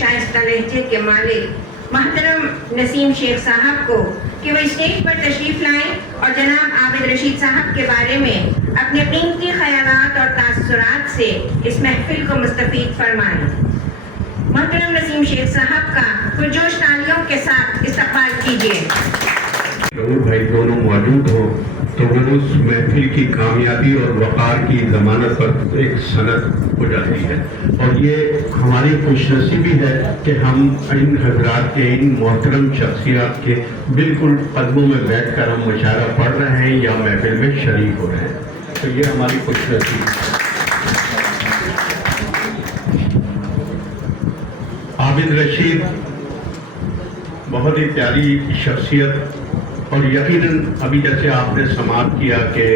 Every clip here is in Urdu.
شائستہ لہجے کے مالک محترم نسیم شیخ صاحب کو کہ وہ اسٹیج پر تشریف لائیں اور جناب عابد رشید صاحب کے بارے میں اپنے قیمتی خیالات اور تاثرات سے اس محفل کو مستفید فرمائیں۔ محترم نسیم شیخ صاحب کا پرجوش تالیوں کے ساتھ استقبال کیجیے۔ بھائی دونوں موجود ہوں تو وہ اس محفل کی کامیابی اور وقار کی ضمانت پر ایک سند ہو جاتی ہے، اور یہ ہماری خوش نصیبی ہے کہ ہم ان حضرات کے، ان محترم شخصیات کے بالکل قدموں میں بیٹھ کر ہم مشاعرہ پڑھ رہے ہیں یا محفل میں شریک ہو رہے ہیں، تو یہ ہماری خوش نصیبی ہے۔ عابد رشید بہت ہی پیاری شخصیت، اور یقیناً ابھی جیسے آپ نے سماعت کیا کہ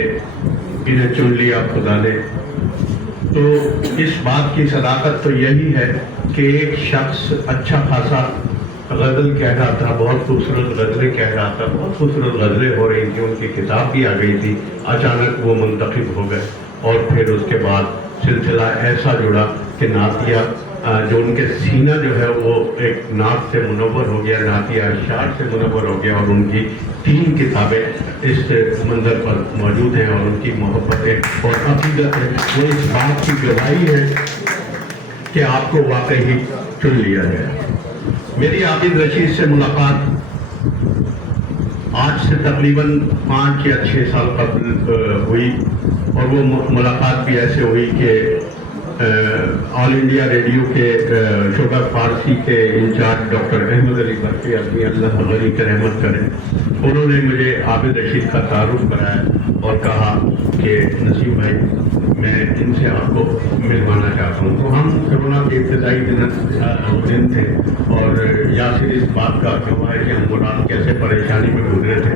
انہیں چن لیا خدا نے، تو اس بات کی صداقت تو یہی ہے کہ ایک شخص اچھا خاصا غزل کہہ رہا تھا، بہت خوبصورت غزلیں کہہ رہا تھا، بہت خوبصورت غزلیں ہو رہی تھیں، ان کی کتاب بھی آ گئی تھی، اچانک وہ منتخب ہو گئے، اور پھر اس کے بعد سلسلہ ایسا جڑا کہ نعتیہ جو ان کے سینہ جو ہے وہ ایک نعت سے منور ہو گیا، نعتیہ اشعار سے منور ہو گیا، اور ان کی 3 کتابیں اس منظر پر موجود ہیں، اور ان کی محبتیں اور عقیدت ہے وہ اس بات کی گواہی ہے کہ آپ کو واقعی چن لیا گیا۔ میری عابد رشید سے ملاقات آج سے تقریباً 5 یا 6 سال قبل ہوئی، اور وہ ملاقات بھی ایسے ہوئی کہ آل انڈیا ریڈیو کے شعبہ فارسی کے انچارج ڈاکٹر احمد علی برقی اپنی اللہ غنی کی رحمت کرے، انہوں نے مجھے عابد رشید کا تعارف کرایا اور کہا کہ نسیم بھائی میں ان سے آپ کو ملوانا چاہتا ہوں۔ تو ہم کرونا کے ابتدائی دن تھے، اور یاسر اس بات کا گواہ ہے کہ ہم مراد کیسے پریشانی میں گزرے تھے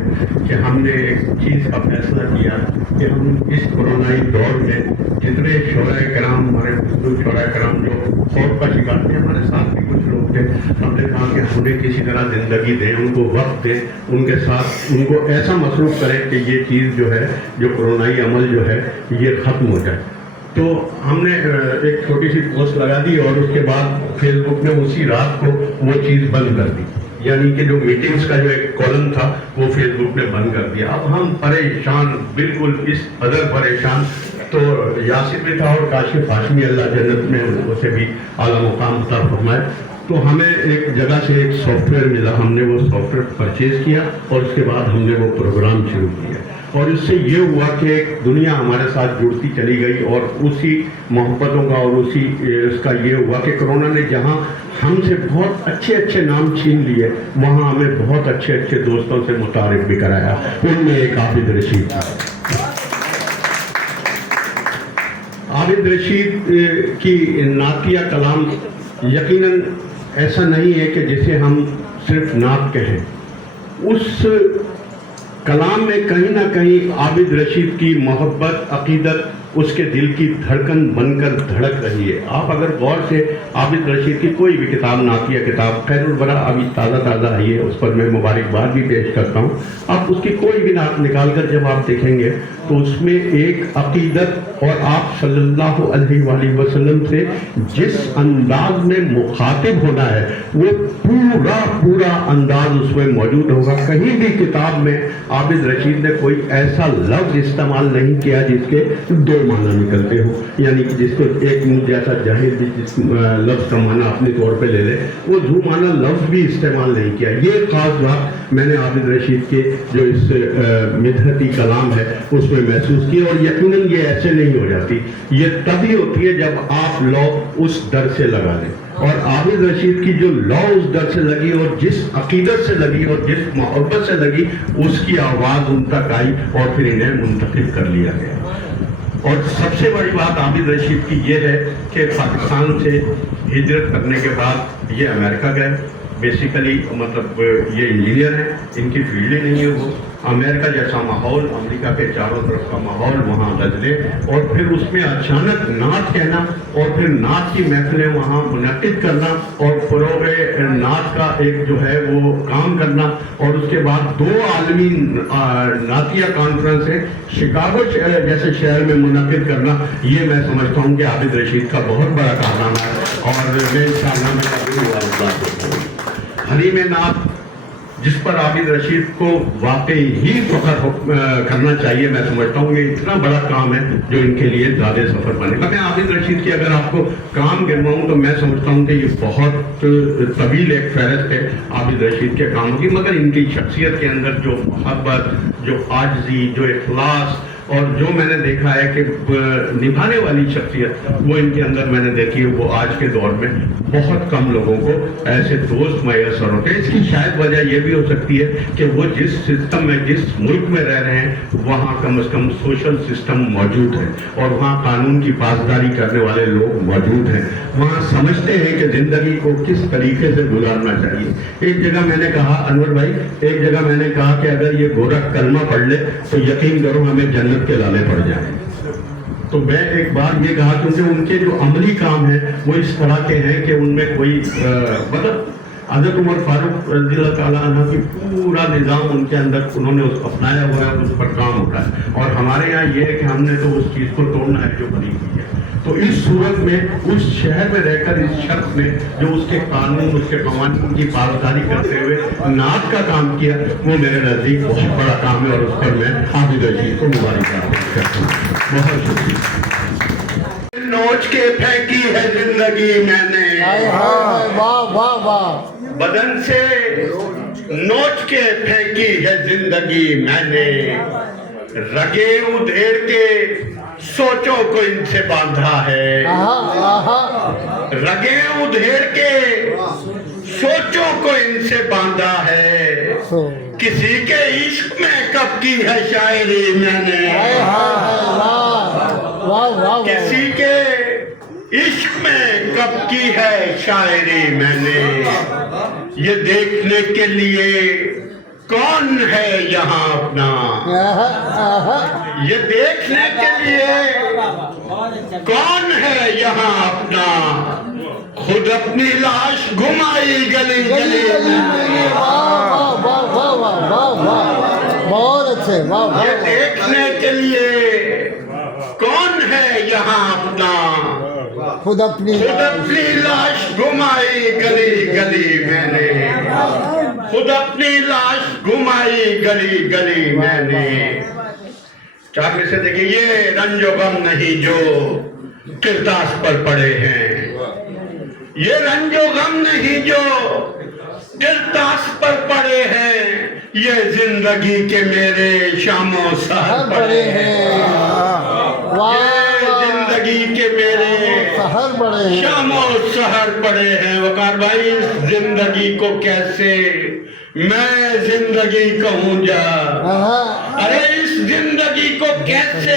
کہ ہم نے ایک چیز کا فیصلہ کیا کہ ہم اس کورونائی دور میں جتنے شعراء کرام، ہمارے بزرگ شعراء کرام جو خوف کا شکار تھے، ہمارے ساتھ بھی کچھ لوگ تھے، ہم نے کہا کہ ہمیں کسی طرح زندگی دیں، ان کو وقت دیں، ان کے ساتھ ان کو ایسا مصروف کریں کہ یہ چیز جو ہے، جو کورونائی عمل جو ہے یہ ختم ہو جائے۔ تو ہم نے ایک چھوٹی سی پوسٹ لگا دی، اور اس کے بعد فیس بک میں اسی رات کو وہ چیز بند کر دی، یعنی کہ جو میٹنگز کا جو ایک کالم تھا وہ فیس بک میں بند کر دیا۔ اب ہم پریشان، بالکل اس قدر پریشان، تو یاسر بھی تھا اور کاشف ہاشمی اللہ جنت میں اسے بھی اعلیٰ مقام عطا فرمائے، تو ہمیں ایک جگہ سے ایک سافٹ ویئر ملا، ہم نے وہ سافٹ ویئر پرچیز کیا، اور اس کے بعد ہم نے وہ پروگرام شروع کیا، اور اس سے یہ ہوا کہ ایک دنیا ہمارے ساتھ جڑتی چلی گئی، اور اسی محبتوں کا اور اسی اس کا یہ ہوا کہ کرونا نے جہاں ہم سے بہت اچھے اچھے نام چھین لیے، وہاں ہمیں بہت اچھے اچھے دوستوں سے متعارف بھی کرایا، ان میں ایک عابد رشید تھا۔ عابد رشید کی نعتیہ کلام یقیناً ایسا نہیں ہے کہ جسے ہم صرف نعت کہیں، اس کلام میں کہیں نہ کہیں عابد رشید کی محبت، عقیدت اس کے دل کی دھڑکن بن کر دھڑک رہی ہے۔ آپ اگر غور سے عابد رشید کی کوئی بھی کتاب، نعتیہ کتاب خیر البرا ابھی تازہ آئی ہے، اس پر میں مبارکباد بھی پیش کرتا ہوں، آپ اس کی کوئی بھی نعت نکال کر جب آپ دیکھیں گے تو اس میں ایک عقیدت اور آپ صلی اللہ علیہ وآلہ وسلم سے جس انداز میں مخاطب ہونا ہے وہ پورا انداز اس میں موجود ہوگا۔ کہیں بھی کتاب میں عابد رشید نے کوئی ایسا لفظ استعمال نہیں کیا جس کے 2 معنی نکلتے ہو، یعنی کہ جس کو ایک جیسا جاہل بھی جس لفظ کا معنی اپنے طور پہ لے لے، وہ 2 معنی لفظ بھی استعمال نہیں کیا۔ یہ خاص بات میں نے عابد رشید کے جو اس مدحتی کلام ہے اس میں محسوس کی، اور یقیناً یہ ایسے نہیں ہو جاتی، یہ تبھی ہوتی ہے جب آپ لو اس در سے لگا لیں، اور عابد رشید کی جو لو اس در سے لگی اور جس عقیدت سے لگی اور جس محبت سے لگی، اس کی آواز ان تک آئی اور پھر انہیں منتخب کر لیا گیا۔ اور سب سے بڑی بات عابد رشید کی یہ ہے کہ پاکستان سے ہجرت کرنے کے بعد یہ امریکہ گئے، بیسیکلی مطلب یہ انجینئر ہیں، ان کی فیلڈ ہی نہیں ہے، وہ امریکہ جیسا ماحول، امریکہ کے چاروں طرف کا ماحول، وہاں غزلیں، اور پھر اس میں اچانک نعت کہنا، اور پھر نعت کی محفلیں وہاں منعقد کرنا، اور فروغ نعت کا ایک جو ہے وہ کام کرنا، اور اس کے بعد 2 عالمی نعتیہ کانفرنسیں شکاگو جیسے شہر میں منعقد کرنا، یہ میں سمجھتا ہوں کہ عابد رشید کا بہت بڑا کارنامہ ہے، اور میں انشاءاللہ میں قبول ہوا اس بات کو. حلیم نعت جس پر عابد رشید کو واقعی ہی فخر کرنا چاہیے، میں سمجھتا ہوں یہ اتنا بڑا کام ہے جو ان کے لیے زیادہ سفر بنے گا. میں عابد رشید کی اگر آپ کو کام گنواؤں تو میں سمجھتا ہوں کہ یہ بہت طویل ایک فہرست ہے عابد رشید کے کاموں کی، مگر ان کی شخصیت کے اندر جو محبت، جو عاجزی، جو اخلاص اور جو میں نے دیکھا ہے کہ نبھانے والی شخصیت وہ ان کے اندر میں نے دیکھی ہے، وہ آج کے دور میں بہت کم لوگوں کو ایسے دوست میسر ہوتے ہیں. اس کی شاید وجہ یہ بھی ہو سکتی ہے کہ وہ جس سسٹم میں، جس ملک میں رہ رہے ہیں وہاں کم از کم سوشل سسٹم موجود ہے اور وہاں قانون کی پاسداری کرنے والے لوگ موجود ہیں، وہاں سمجھتے ہیں کہ زندگی کو کس طریقے سے گزارنا چاہیے. ایک جگہ میں نے کہا، انور بھائی، ایک جگہ میں نے کہا کہ اگر یہ گورکھ کلمہ پڑھ لے تو یقین کرو ہمیں جنت کے لالے پڑ جائیں. تو میں ایک بار یہ کہا کیونکہ ان کے جو عملی کام ہیں وہ اس طرح کے ہیں کہ ان میں کوئی مطلب حضرت عمر فاروق رضی اللہ تعالیٰ عنہ کی پورا نظام ان کے اندر انہوں نے اس کو اپنایا ہوا ہے، اس پر کام ہو رہا ہے. اور ہمارے یہاں یہ ہے کہ ہم نے تو اس چیز کو توڑنا ہے جو بنی ہوئی ہے. تو اس صورت میں اس شہر میں رہ کر اس شخص نے جو اس کے قانون، اس کے قوانین کی پاسداری کرتے ہوئے نعت کا کام کیا، وہ میرے نزدیک بہت بڑا کام ہے اور اس پر میں عابد رشید کو مبارکباد کرتا ہوں. بہت شکریہ. نوچ کے پھینکی ہے زندگی میں نے، واہ واہ واہ، بدن سے نوچ کے پھینکی ہے زندگی میں نے، رگے ادھیڑ کے سوچوں کو ان سے باندھا ہے، رگے ادھیڑ کے سوچوں کو ان سے باندھا ہے، کسی کے عشق میں کب کی ہے شاعری میں نے، کسی کے عشق میں کب کی ہے شاعری میں نے، یہ دیکھنے کے لیے کون ہے یہاں اپنا، یہ دیکھنے کے لیے کون ہے یہاں اپنا، خود اپنی لاش گھمائی گلی گلی میں، بہت اچھے، یہ دیکھنے کے لیے کون ہے یہاں اپنا، خود اپنی لاش گھمائی گلی گلی میں نے، خود اپنی لاش گھمائی گلی گلی میں نے. چاہے سے دیکھیں یہ رنج و غم نہیں جو کرتاس پر پڑے ہیں، یہ رنج و غم نہیں جو کرتاس پر پڑے ہیں، یہ زندگی کے میرے شام و سحر پڑے ہیں، یہ زندگی کے میرے شام و سحر پڑے ہیں. وقار بھائی، اس زندگی کو کیسے میں زندگی کہوں جا، ارے اس زندگی کو کیسے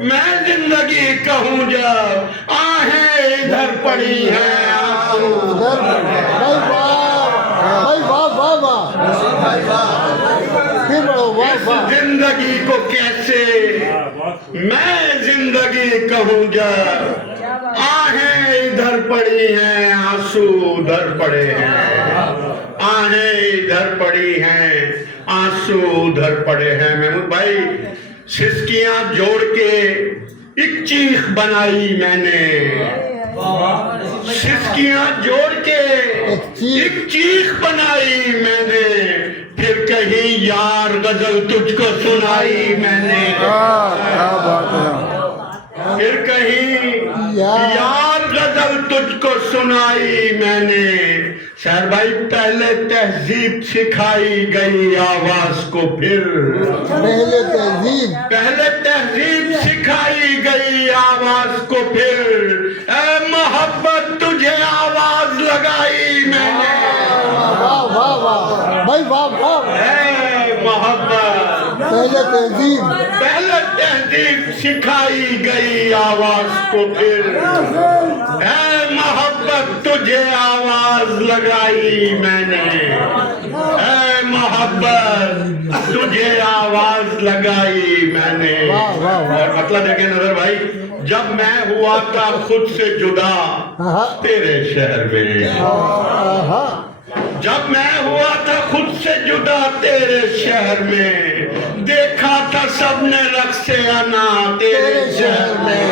میں زندگی کہوں جا، آہیں ادھر پڑی ہیں زندگی کو کیسے میں زندگی کہوں جا، آہیں ادھر پڑی ہیں آنسو ادھر پڑے ہیں، آہیں ادھر پڑی ہیں آنسو ادھر پڑے ہیں. محمود بھائی، سسکیاں جوڑ کے ایک چیخ بنائی میں نے، سسکیاں جوڑ کے ایک چیخ بنائی میں نے، پھر کہیں یار غزل تجھ کو سنائی میں نے، پھر کہیں یار غزل تجھ کو سنائی میں نے. شہر بھائی، پہلے تہذیب سکھائی گئی آواز کو، پھر پہلے تہذیب سکھائی گئی آواز کو، پھر اے محبت تجھے آواز لگائی میں نے، اے محبت پہلے تہذیب سکھائی گئی آواز کو، پھر اے محبت تجھے آواز لگائی میں نے، اے محبت تجھے آواز لگائی میں نے. اور مطلب دیکھیں نظر بھائی، جب میں ہوا تھا خود سے جدا تیرے شہر میں، جب میں ہوا تھا خود سے جدا تیرے شہر میں، دیکھا تھا سب نے رقص انا تیرے شہر میں،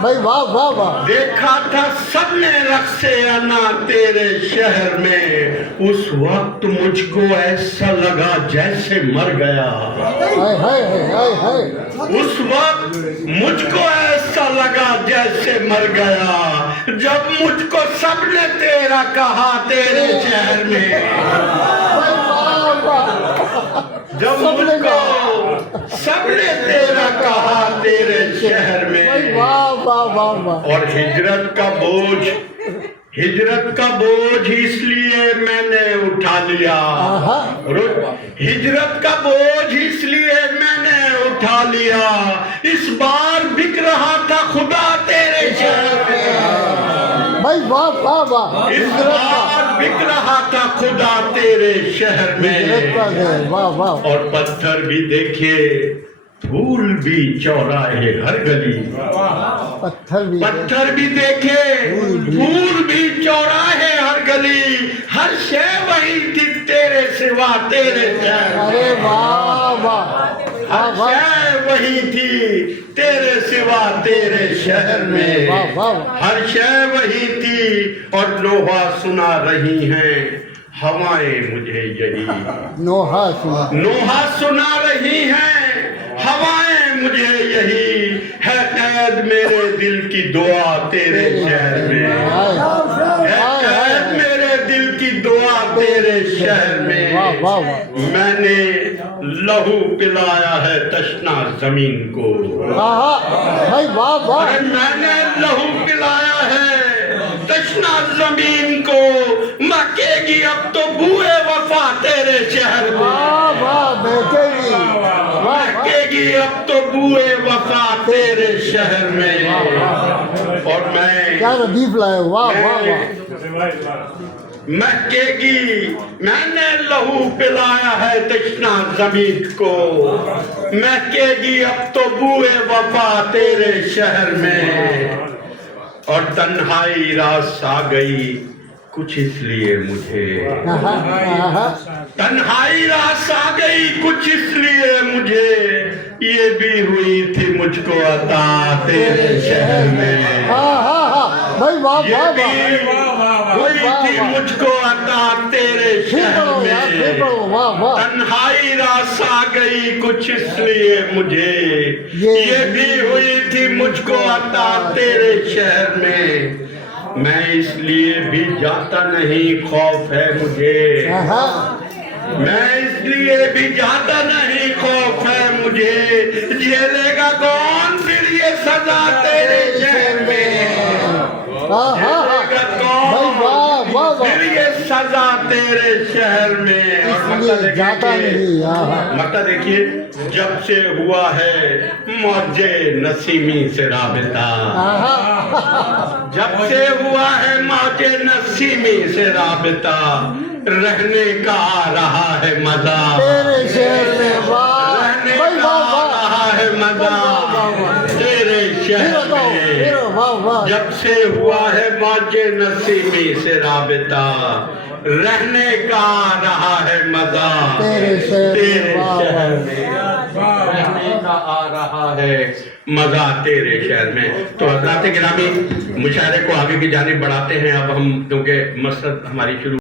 بھائی واہ واہ واہ دیکھا تھا سب نے رقص انا تیرے شہر میں، اس وقت مجھ کو ایسا لگا جیسے مر گیا، ہائے ہائے ہائے ہائے اس وقت مجھ کو ایسا لگا جیسے مر گیا، جب مجھ کو سب نے تیرا کہا تیرے شہر میں، بھائی واہ واہ جب مجھ کو سب نے تیرا کہا تیرے شہر میں، بھائی واہ واہ واہ واہ اور ہجرت کا بوجھ اس لیے میں نے اٹھا لیا، ہجرت کا بوجھ اس لیے میں نے اٹھا لیا، اس بار بک رہا تھا خدا تیرے شہر میں، بھائی واہ واہ واہ اس بار بک رہا تھا خدا تیرے شہر میں، واہ واہ اور پتھر بھی دیکھے پھول بھی چوراہے ہر گلی، پتھر بھی دیکھے پھول بھی چوراہے ہر گلی، ہر شے وہی تھی تیرے سوا تیرے شہر میں، ارے واہ واہ ہر شے وہی تھی تیرے سوا تیرے شہر میں، واہ واہ ہر شے وہی تھی، اور نوحہ سنا رہی ہیں ہوائیں مجھے یہی، نوحہ سنا رہی ہیں ہوائیں مجھے یہی، ہے قید میرے دل کی دعا تیرے شہر میں، ہے قید میرے دل کی دعا تیرے شہر میں، میں نے لہو پلایا ہے تشنا زمین کو، بھائی واہ واہ میں نے لہو پلایا ہے تشنا زمین کو، مکے گی اب تو بوئے وفا تیرے شہر میں، واہ واہ بیٹے گی مکے گی اب تو بوئے وفا تیرے شہر میں، اور کیا ردیف لائے واہ واہ واہ مکے گی میں نے لہو پلایا ہے تشنا زمین کو، مکے گی اب تو بوئے وفا تیرے شہر میں، اور تنہائی راس آ گئی کچھ اس لیے مجھے، تنہائی راس آ گئی کچھ اس لیے مجھے، یہ بھی ہوئی تھی مجھ کو عطا تیرے شہر میں، بھائی واہ یہ واہ بھی ہوئی تھی مجھ کو عطا تیرے شہر میں، تنہائی راس آ گئی کچھ اس لیے مجھے، یہ بھی ہوئی تھی مجھ کو عطا تیرے شہر میں، میں اس لیے بھی جاتا نہیں خوف ہے مجھے، میں اس لیے بھی جاتا نہیں خوف ہے مجھے، جھیلے گا کون پھر یہ سزا تیرے شہر میں، جھیلے گا کون پھر یہ سزا تیرے شہر میں، مکہ دیکھیے جب سے ہوا ہے موج نسیمی سے رابطہ، جب سے ہوا ہے موج نسیمی سے رابطہ، رہنے کا آ رہا ہے مزہ تیرے شہر میں، رہنے کا آ رہا ہے مزہ تیرے شہر میں، جب سے ہوا ہے موج نسیمی سے رابطہ، رہنے کا آ رہا ہے مزہ تیرے شہر میں، رہنے کا آ رہا ہے مزہ تیرے شہر میں۔ تو حضرات گرامی مشاعرے کو آگے کی جانب بڑھاتے ہیں اب ہم، کیونکہ مسجد ہماری شروع